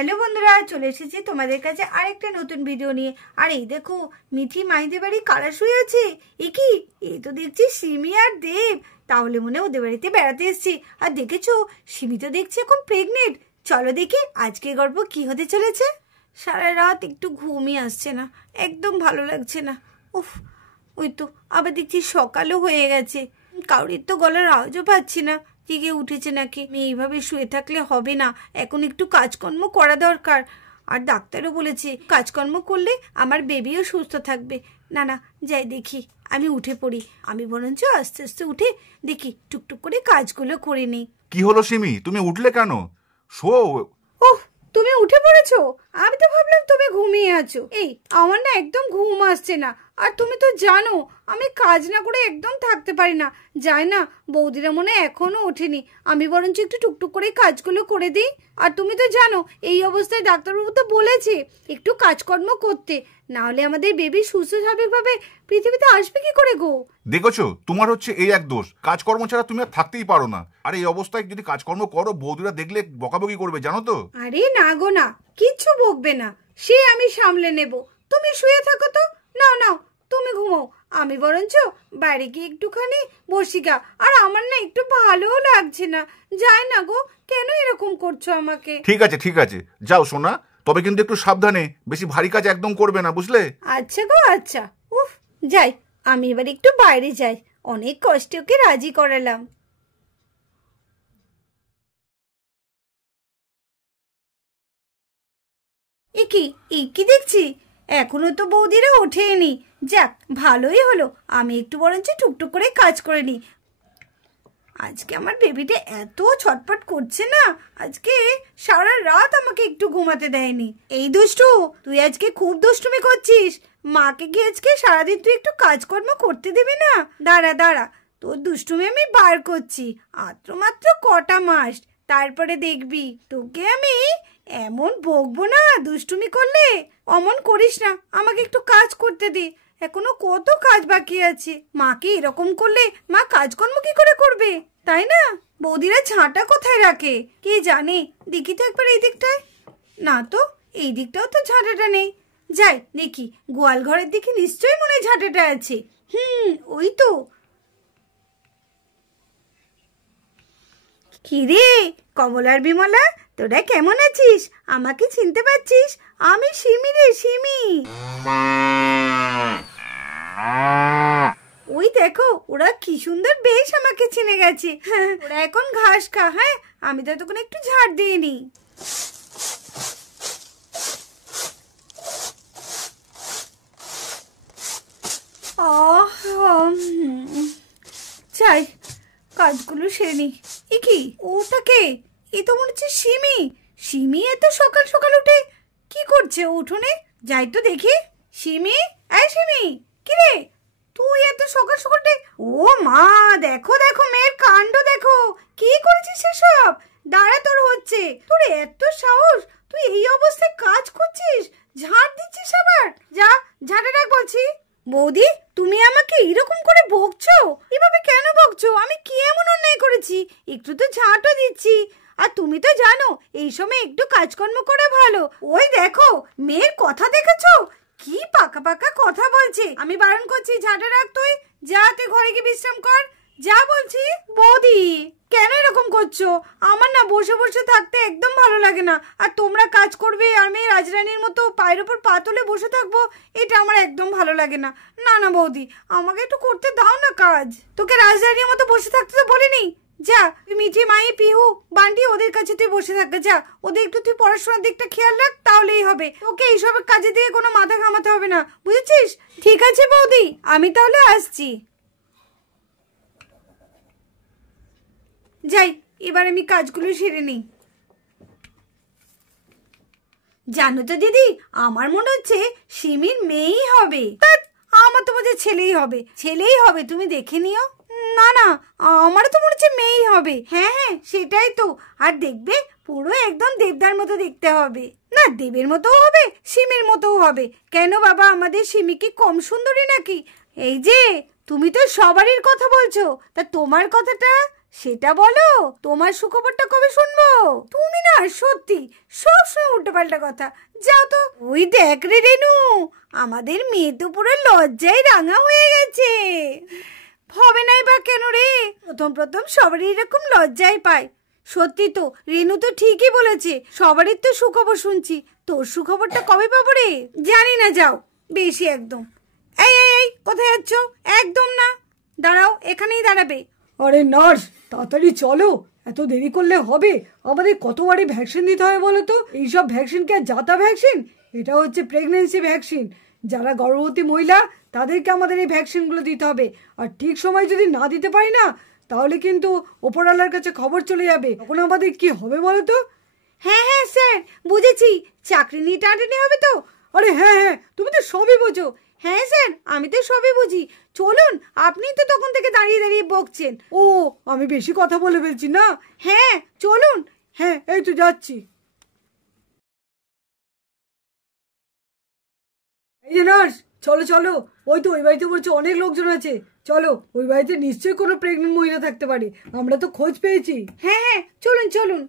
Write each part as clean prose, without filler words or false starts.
Hello বন্ধুরা, চলে এসেছি তোমাদের কাছে আরেকটা নতুন ভিডিও নিয়ে। আর এই দেখো, মিঠি মাইদের বাড়ি কারা শুয়ে আছে। এ কি, এই তো দেখছি সিমি আর দেব। তাহলে মনে ওদের বাড়িতে বেড়াতে এসেছি। আর দেখেছো, সিমি তো দেখছি এখন প্রেগনেন্ট। চলো দেখি আজকের গল্প কি হতে চলেছে। সারা রাত একটু ঘুমই আসছে না, একদম ভালো লাগছে না। উফ, ওই তো আবার দেখছি সকালও হয়ে গেছে। কাউরির তো গলার আওয়াজও পাচ্ছি না জেগে উঠেছে নাকি। মেয়ে এইভাবে শুয়ে থাকলে হবে না, এখন একটু কাজকর্ম করা দরকার। আর ডাক্তারও বলেছে কাজকর্ম করলে আমার বেবিও সুস্থ থাকবে। না না, যাই দেখি, আমি উঠে পড়ি। আমি বরঞ্চ আস্তে আস্তে উঠে দেখি টুকটুক করে কাজগুলো করে নিই। কি হলো সিমি, তুমি উঠলে কেন? শো। ওহ, তুমি উঠে পড়েছো? আমি তো ভাবলাম তুমি ঘুমিয়ে আছো। এই আমার না একদম ঘুম আসছে না। আর তুমি তো জানো আমি কাজ না করে একদম থাকতে পারি না। যাই না, বৌদিরা মনে এখনো ওঠেনি। আমি বরঞ্চ একটু টুকটুক করে কাজগুলো করে দিই। আর তুমি তো জানো এই অবস্থায় ডাক্তারবাবু তো বলেছে একটু কাজকর্ম করতে, না হলে আমাদের বেবি সুস্থ স্বাভাবিকভাবে পৃথিবীতে আসবে কি করে গো। দেখেছো, তোমার হচ্ছে এই এক দোষ, কাজকর্ম ছাড়া তুমি আর থাকতেই পারো না। আর এই অবস্থায় যদি কাজকর্ম করো, বৌদিরা দেখলে বকাবকি করবে, জানো তো। আরে না গো না, কিচ্ছু বকবে না, সে আমি সামলে নেব। তুমি শুয়ে থাকো তো। নাও নাও, তুমি ঘুমো। আমি বরঞ্চ বাইরে গিয়ে একটুখানি বসি গা। আর আমার না একটু ভালোও লাগছে না। যাই না গো, কেন এরকম করছো আমাকে? ঠিক আছে ঠিক আছে, যাও সোনা, তবে কিন্তু একটু সাবধানে, বেশি ভারী কাজ একদম করবে না, বুঝলে? আচ্ছা গো আচ্ছা। উফ, যাই, আমি এবার একটু বাইরে যাই। অনেক কষ্টে ওকে রাজি করালাম। এ কি দেখছি, এখনো তো বৌদিরা ওঠেনি। যাক, ভালোই হলো, আমি একটু বরঞ্চ টুকটুক করে কাজ করে নিই। আজকে আমার বেবিটা এত ছটপট করছে না, আজকে সারা রাত আমাকে একটু ঘুমাতে দেয়নি। এই দুষ্টু, তুই আজকে খুব দুষ্টুমি করছিস। মাকে গিয়ে আজকে সারাদিন তুই একটু কাজকর্ম করতে দিবি না? দাঁড়া দাঁড়া, তোর দুষ্টুমি আমি বার করছি। মাত্র কটা মাস, তারপরে দেখবি তোকে আমি এমন বকবো না দুষ্টুমি করলে। অমন করিস না, আমাকে একটু কাজ করতে দে। এখনো কত কাজ বাকি আছে। মাকে এরকম করলে মা কাজকর্ম কি করে করবে, তাই না? বৌদিরা ঝাঁটা কোথায় রাখে কে জানে। দেখি তো একবার এই দিকটায়। না তো, এই দিকটাও তো ঝাঁটাটা নেই। যাই দেখি, গোয়াল ঘরের দিকে নিশ্চয়ই মনে হয় ঝাঁটাটা আছে। ওই তো। কিরে কমলার বিমলা, তোরা কেমন আছিস? আমাকে চিনতে পারছিস? আমি সিমি রে, সিমি। ওই দেখো, ওরা কি সুন্দর বেশ আমাকে চিনে গেছে। ওরা এখন ঘাস খা। হ্যাঁ, আমি তো তখন একটু ঝাড় দিয়ে নি। যাই, কাজগুলো সেরে নি। এ কি, ওটাকে? এ তো মনে হচ্ছে সিমি। সিমি এত সকাল সকাল উঠে কি করছে উঠোনে? যাই তো দেখি। সিমি, এই সিমি, কি রে তুই এত সকাল সকাল? ও মা, দেখো দেখো মেয়ের কাণ্ড দেখো। কি করেছিস সেসব? দাঁড়া, তোর হচ্ছে। তোর এত সাহস, তুই এই অবস্থায় কাজ করছিস, ঝাড় দিচ্ছিস আবার। যা, ঝাড়ে রাখ বলছি। বৌদি, তুমি আমাকে এরকম করে বকছো? এভাবে কেন বকছো? আমি কি এমন অন্যায় করেছি? একটু তো ঝাঁটও দিচ্ছি। আর তুমি তো জানো এই সময় একটু কাজকর্ম করা ভালো। ওই দেখো, মেয়ের কথা দেখেছো কি পাকা পাকা কথা বলছে। আমি বারণ করছি, ঝাঁটা রাখ তুই। যা, তুই ঘরে গিয়ে বিশ্রাম কর, যা বলছি। বৌদি, কেন এরকম করছো? আমার না বসে বসে থাকতে একদম ভালো লাগে না। আর তোমরা কাজ করবে আর আমি রাজরানীর মতো পায়ের ওপর পা তুলে বসে থাকবো, এটা আমার একদম ভালো লাগে না। না না বৌদি, আমাকে একটু করতে দাও না কাজ। তোকে রাজরানীর মতো বসে থাকতে তো বলিনি। যা, তুই মিঠি, মাই, পিহু, বান্টি ওদের কাছে তুই বসে থাক। যা, ওদের একটু তুই পড়াশোনার দিকটা খেয়াল রাখ, তাহলেই হবে। ওকে এইসব কাজে দিয়ে কোনো মাথা ঘামাতে হবে না, বুঝেছিস? ঠিক আছে বৌদি, আমি তাহলে আসছি। যাই, এবার আমি কাজগুলো সেরে নিই। জানো তো দিদি, আমার মনে হচ্ছে সিমির মেয়েই হবে। আমার তো মনে ছেলেই হবে। ছেলেই হবে, তুমি দেখে নিও। না না, আমারও তো মনে হচ্ছে মেয়েই হবে। হ্যাঁ হ্যাঁ, সেটাই তো। আর দেখবে পুরো একদম দেবদার মতো দেখতে হবে। না, দেবের মতোও হবে, সিমির মতোও হবে। কেন বাবা, আমাদের সিমি কি কম সুন্দরী নাকি? এই যে, তুমি তো সবারই কথা বলছো, তা তোমার কথাটা সেটা বলো, তোমার সুখবরটা কবে শুনবো? তুমি না সত্যি সবসময় উল্টোপাল্টা কথা। যাও তো। ওই দেখ রে রেনু, আমাদের মেয়ে তো পুরো লজ্জায় রাঙা হয়ে গেছে। হবে নাই বা কেন রে? প্রথম প্রথম সবারই এরকম লজ্জায় পায়। সত্যি তো, রেনু তো ঠিকই বলেছে, সবারই তো সুখবর শুনছি। তোর সুখবরটা কবে পাবো রে? জানি না, যাও বেশি একদম। এই এই এই, কোথায় যাচ্ছ? একদম না, দাঁড়াও, এখানেই দাঁড়াবে। আরে নার্স, তাড়াতাড়ি চলো, এত দেরি করলে হবে? আমাদের কতবারই ভ্যাকসিন দিতে হয় বলো তো? এইসব ভ্যাকসিন কি আর যাতা ভ্যাকসিন? এটা হচ্ছে প্রেগনেন্সি ভ্যাকসিন। যারা গর্ভবতী মহিলা তাদেরকে আমাদের এই ভ্যাকসিনগুলো দিতে হবে। আর ঠিক সময় যদি না দিতে পারি না, তাহলে কিন্তু ওপরওয়ালার কাছে খবর চলে যাবে। তখন আমাদের কি হবে বলো তো? হ্যাঁ হ্যাঁ স্যার, বুঝেছি। চাকরি নিয়ে টানাটানি হবে তো? আরে হ্যাঁ হ্যাঁ, তুমি তো সবই বোঝো। হ্যাঁ স্যার, আমি তো সবই বুঝি। চলুন, আপনি তো তখন থেকে দাঁড়িয়ে দাঁড়িয়ে বকছেন। ও, আমি বেশি কথা বলে ফেলছি না? হ্যাঁ চলুন। হ্যাঁ, এই তো যাচ্ছি। এই যে নার্স, চলো চলো, ওই তো ওই বাড়িতে বলছে অনেক লোকজন আছে। চলো, ওই বাড়িতে নিশ্চয়ই কোনো প্রেগনেন্ট মহিলা থাকতে পারে, আমরা তো খোঁজ পেয়েছি। হ্যাঁ হ্যাঁ, চলুন চলুন।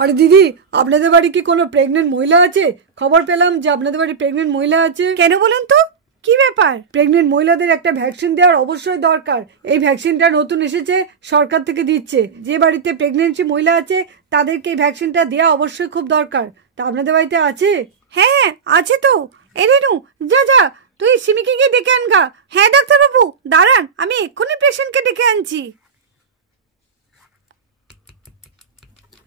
আরে দিদি, আপনাদের বাড়ি কি কোনো প্রেগনেন্ট মহিলা আছে? খবর পেলাম যে আপনাদের বাড়ি প্রেগনেন্ট মহিলা আছে। কেন বলুন তো, কি ব্যাপার? প্রেগনেন্ট মহিলাদের একটা ভ্যাকসিন দেওয়ার অবশ্যই দরকার। এই ভ্যাকসিনটা নতুন এসেছে, সরকার থেকে দিচ্ছে। যে বাড়িতে প্রেগনেন্সি মহিলা আছে তাদেরকে এই ভ্যাকসিনটা দেওয়া অবশ্যই খুব দরকার। তা আপনাদের বাড়িতে আছে? হ্যাঁ হ্যাঁ, আছে তো। এ রেনু, যা যা, তুই সিমিকে গিয়ে ডেকে আনগা। হ্যাঁ ডাক্তারবাবু, দাঁড়ান, আমি এক্ষুনি পেশেন্টকে ডেকে আনছি।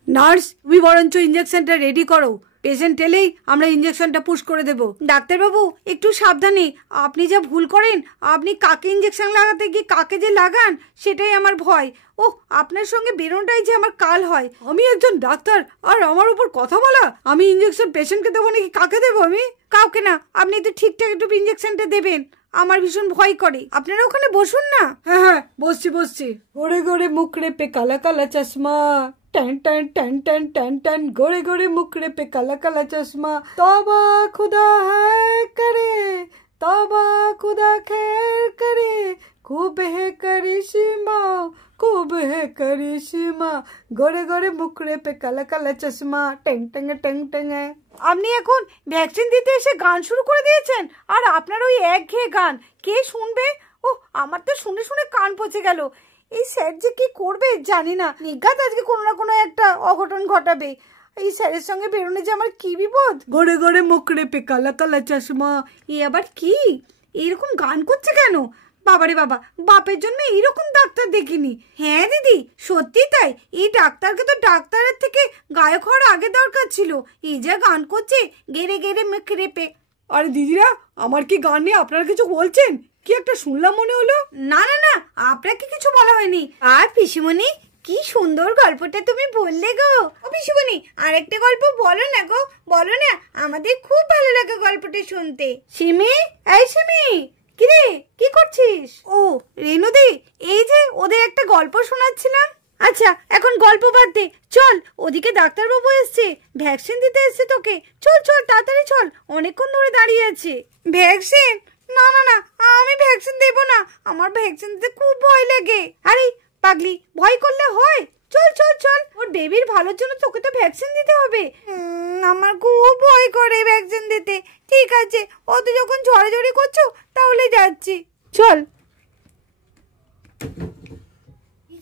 নার্স, তুমি বরঞ্চ ইঞ্জেকশনটা রেডি করো। পেশেন্ট এলেই আমরা ইঞ্জেকশনটা পুশ করে দেব। ডাক্তারবাবু একটু সাবধানে। আপনি যা ভুল করেন, আপনি কাকে ইঞ্জেকশন লাগাতে গিয়ে কাকে যে লাগান, সেটাই আমার ভয়। ও, আপনার সঙ্গে বেরোনটাই যে আমার কাল হয়। আমি একজন ডাক্তার আর আমার উপর কথা বলা? আমি ইঞ্জেকশন পেশেন্টকে দেবো নাকি কাকে দেবো? আমি কাউকে না, আপনি তো ঠিকঠাক একটু ইঞ্জেকশনটা দেবেন। আমার ভীষণ ভয় করে। আপনারা ওখানে বসুন না। হ্যাঁ হ্যাঁ, বসছি বসছি। গোড়ে গোড়ে মুখড়ে পে কালা কালা চশমা, टन टन टन टन टन टन, गोरे गोरे मुखड़े पे काला काला चश्मा। तौबा खुदा है करे, तौबा खुदा खैर करे, खूब है करिश्मा, खूब है करिश्मा, गोरे गोरे मुखड़े पे काला काला चश्मा, टेंग टेंग टेंग टेंग। আপনি এখন ভ্যাকসিন দিতে এসে গান শুরু করে দিয়েছেন, আর আপনার ওই একঘেয়ে গান কে শুনবে? ও, আমার তো শুনে শুনে কান পচে গেল। এই স্যার যে কি করবে জানি না। নিঘাত আজকে কোনো না কোনো একটা অঘটন ঘটাবে। এই স্যারের সঙ্গে বেরোনে যে আমার কি বিপদ। গোড়ে গোড়ে মুখড়ে পে কালা কালা চশমা। এ আবার কি? এরকম গান করছে কেন? বাবারে বাবা, বাপের জন্য এইরকম ডাক্তার দেখিনি। হ্যাঁ দিদি, সত্যি তাই। এই ডাক্তারকে তো ডাক্তারের থেকে গায়ক হওয়ার আগে দরকার ছিল। এই যা গান করছে, গেড়ে গেড়ে মুখ রেপে। আরে দিদিরা, আমার কি গান নিয়ে আপনারা কিছু বলছেন? কি একটা শুনলাম মনে হলো। না না না, আপনাকে কিছু বলা হয়নি। আর পিসিমণি, কি সুন্দর গল্পটা তুমি বললে গো। ও পিসিমণি, আরেকটা গল্প বলো না গো, বলো না, আমাদের খুব ভালো লাগে গল্পটা শুনতে। সিমি, এই সিমি, কিরে কি করছিস? ও রেনুদি, এই যে ওদের একটা গল্প শোনাচ্ছিলাম। আচ্ছা, এখন গল্প বাদ দে, চল, ওদিকে ডাক্তারবাবু এসছে, ভ্যাকসিন দিতে এসছে তোকে। চল চল, তাড়াতাড়ি চল, অনেকক্ষণ ধরে দাঁড়িয়ে আছে। ভ্যাকসিন? না না না, আমি ভ্যাকসিন দেব না। আমার ভ্যাকসিন দিতে খুব ভয় লাগে। আরে পাগলি, ভয় করলে হয়? চল চল চল, ওর বেবির ভালোর জন্য তোকে তো ভ্যাকসিন দিতে হবে। আমার খুব ভয় করে ভ্যাকসিন দিতে। ঠিক আছে, অত যখন ঝড়াঝড়ি করছো তাহলে যাচ্ছি, চল।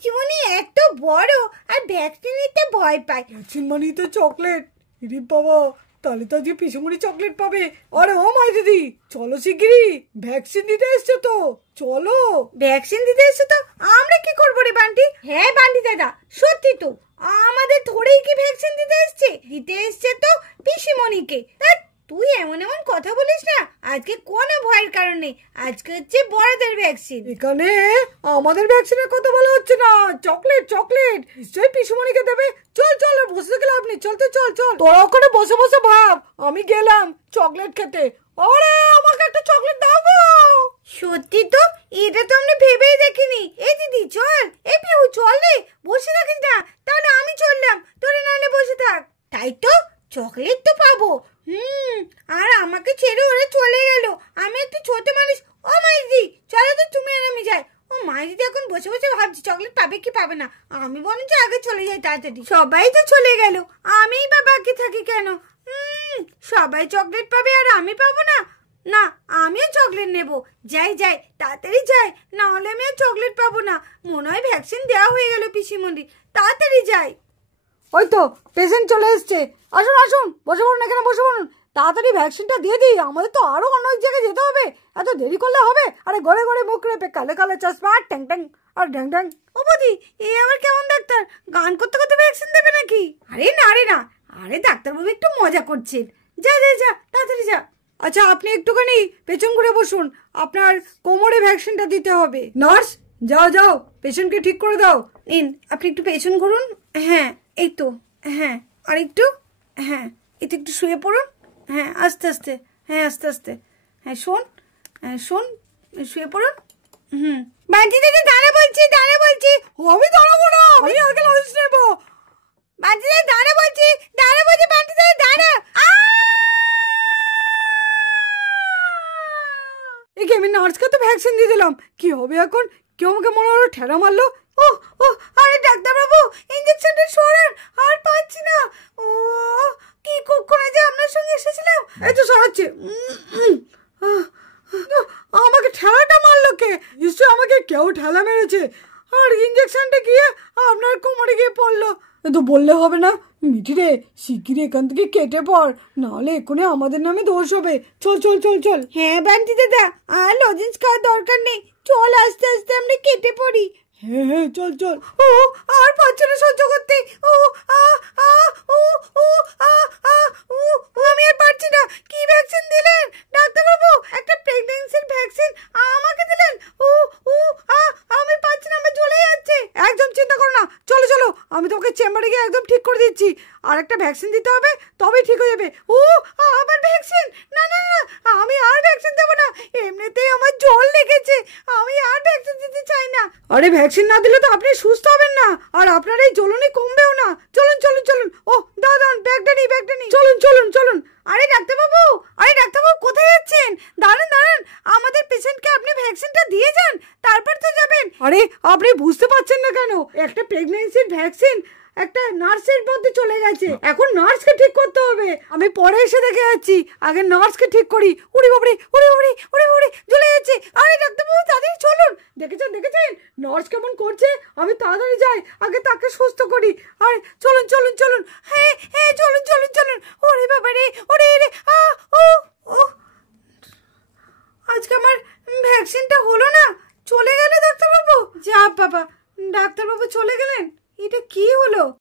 জীবনে এত বড় আর ভ্যাকসিন নিতে ভয় পায়। ভ্যাকসিন মানেই তো চকলেট। ইরি বাবা, তাহলে তো আজকে পিসুমণি চকলেট পাবে। আরে ও মাই দিদি, চলো শিগগিরই, ভ্যাকসিন দিতে এসছো তো, চলো। ভ্যাকসিন দিতে এসছো তো আমরা কি করবো রে বান্টি? হ্যাঁ বান্টি দাদা, সত্যি তো, আমাদের ধরেই কি ভ্যাকসিন দিতে এসছে? দিতে এসছে তো পিসিমণিকে। তুই এমন এমন কথা বলিস না। আজকে কোনো ভয়ের কারণ নেই, আজকে হচ্ছে বড়দের ভ্যাকসিন। এখানে আমাদের ভ্যাকসিনের কথা বলা হচ্ছে না। চকলেট চকলেট নিশ্চয়ই পিসুমণিকে দেবে। চল চল, আর বসে গেলে আপনি, চলতে চল চল। তোরা ওখানে বসে বসে ভাব, আমি গেলাম চকলেট খেতে। আরে আমাকে একটা চকলেট দাও গো। সত্যি তো, এটা তো আমরা ভেবেই দেখিনি। এই দিদি চল, এই পিউ চল রে, বসে থাকিস না। তাহলে আমি চললাম, তোরে নাহলে বসে থাক। তাই তো, চকলেট তো পাবো। আর আমাকে ছেড়ে ওরা চলে গেল। আমি একটু ছোট মানুষ। ও মাইদি, চলো তো তুমি আর আমি যাই। ও মাইদি তাড়াতাড়ি। সবাই তো চলে গেল, আমিই বা বাকি থাকি কেন? সবাই চকলেট পাবে আর আমি পাবো না? না, আমিও চকলেট নেব। যাই যাই, তাড়াতাড়ি যাই, না হলে আমি আর চকলেট পাবো না। মনে হয় ভ্যাকসিন দেওয়া হয়ে গেল পিসিমণি, তাড়াতাড়ি যাই। ওই তো পেশেন্ট চলে এসছে, আসুন আসুন, বসে পড়ুন, এখানে বসে পড়ুন। তাড়াতাড়ি ভ্যাকসিনটা দিয়ে দিই, আমাদের তো আরো অন্য এক জায়গায় যেতে হবে, এত দেরি করলে হবে? আরে গড়ে গড়ে মুখ রেপে কালো কালো চশমা আর ট্যাং ট্যাং আর ঢ্যাং ঢ্যাং। ও বৌদি, এ আবার কেমন ডাক্তার? গান করতে করতে ভ্যাকসিন দেবে নাকি? আরে না রে না, আরে ডাক্তারবাবু একটু মজা করছেন। যা যা যা, তাড়াতাড়ি যা। আচ্ছা আপনি একটুখানি পেছন ঘুরে বসুন, আপনার কোমরে ভ্যাকসিনটা দিতে হবে। নার্স, যাও যাও, পেশেন্টকে ঠিক করে দাও। নিন, আপনি একটু পেছন ঘুরুন। হ্যাঁ, এই তো। হ্যাঁ, আর একটু। হ্যাঁ, এই তো, একটু শুয়ে পড়ুন। হ্যাঁ, আস্তে আস্তে। হ্যাঁ, আস্তে আস্তে। হ্যাঁ, শোন। হ্যাঁ, শোন, শুয়ে পড়ুন। বান্টি দাদা দাঁড়া বলছি, দাঁড়া বলছি। আমি দাঁড়াবো না, আমি আগে লঞ্চ নেবো। বান্টি দাদা দাঁড়া বলছি, দাঁড়া বলছি, বান্টি দাদা দাঁড়া। এই আমি নার্সকে তো ভ্যাকসিন দিয়ে দিলাম, কি হবে এখন? কেউ আমাকে মনে হলো ঠেলা মারলো। ও ও, আরে ডাক্তারবাবু, ইঞ্জেকশনটা সরান, আর পাচ্ছি না। ও, কি কখনো যে আপনার সঙ্গে এসেছিলাম। এই তো সরাচ্ছে। আমাকে ঠেলাটা মারলো কে? নিশ্চয় আমাকে কেউ ঠেলা মেরেছে, আর ইঞ্জেকশনটা গিয়ে আপনার কোমরে গিয়ে পড়লো। তো বললে হবে না, মিঠি রে, শিগগিরি এখান থেকে কেটে পড়, নাহলে এক্ষুনি আমাদের নামে দোষ হবে। চল চল চল চল। হ্যাঁ বান্টি দাদা, আর লজেন্স খাওয়ার দরকার নেই, চল আস্তে আস্তে আমরা কেটে পড়ি। হ্যাঁ হ্যাঁ, চল চল। ও, আর পারছে না সহ্য করতে। ও আ আ ও ও আ আ ও ও, আমি আর পারছি না। কি ভ্যাকসিন দিলেন ডাক্তারবাবু? একটা প্রেগন্যান্সির ভ্যাকসিন আমাকে দিলেন? ও ও আ, আমি পারছি না, আমার জ্বলে যাচ্ছে। একদম চিন্তা করো না, চলো চলো, আমি তোমাকে চেম্বারে গিয়ে একদম ঠিক করে দিচ্ছি। আর একটা ভ্যাকসিন দিতে হবে, তবেই ঠিক হয়ে যাবে। ও, আবার ভ্যাকসিন? না না না, আমি আর ভ্যাকসিন দেবো না, এমনিতেই আমার জল লেগেছে, আমি আর ভ্যাকসিন দিতে চাই না। আরে ভ্যাকসিন না দিলে তো আপনি সুস্থ হবেন না, আর আপনার এই জ্বলনি কমবেও না। চলুন চলুন চলুন। ও দাঁড়ান, ব্যাগটা নিই, ব্যাগটা নিই। চলুন চলুন চলুন। আরে ডাক্তারবাবু, আরে ডাক্তারবাবু, কোথায় যাচ্ছেন? দাঁড়ান দাঁড়ান, আমাদের পেশেন্টকে আপনি ভ্যাকসিনটা দিয়ে যান, তারপর তো যাবেন। আরে আপনি বুঝতে পারছেন না কেন? একটা প্রেগন্যান্সির ভ্যাকসিন একটা নার্সের মধ্যে চলে গেছে, এখন নার্সকে ঠিক করতে হবে। আমি পরে এসে দেখে যাচ্ছি, আগে নার্সকে ঠিক করি। উড়ি বাবরি, উড়ি বাবরি, উড়ি বাবরি, জ্বলে যাচ্ছে। আরে ডাক্তারবাবু, তাড়াতাড়ি চলুন। দেখেছেন দেখেছেন নার্স কেমন করছে? আমি তাড়াতাড়ি যাই, আগে তাকে সুস্থ করি। আরে চলুন চলুন চলুন। হ্যাঁ হ্যাঁ, চলুন চলুন চলুন। ওরে বাবা রে, ওরে রে, আ ও ও, আজকে আমার ভ্যাকসিনটা হলো না, চলে গেল ডাক্তারবাবু। যা বাবা, ডাক্তারবাবু চলে গেলেন, এটা কি হলো?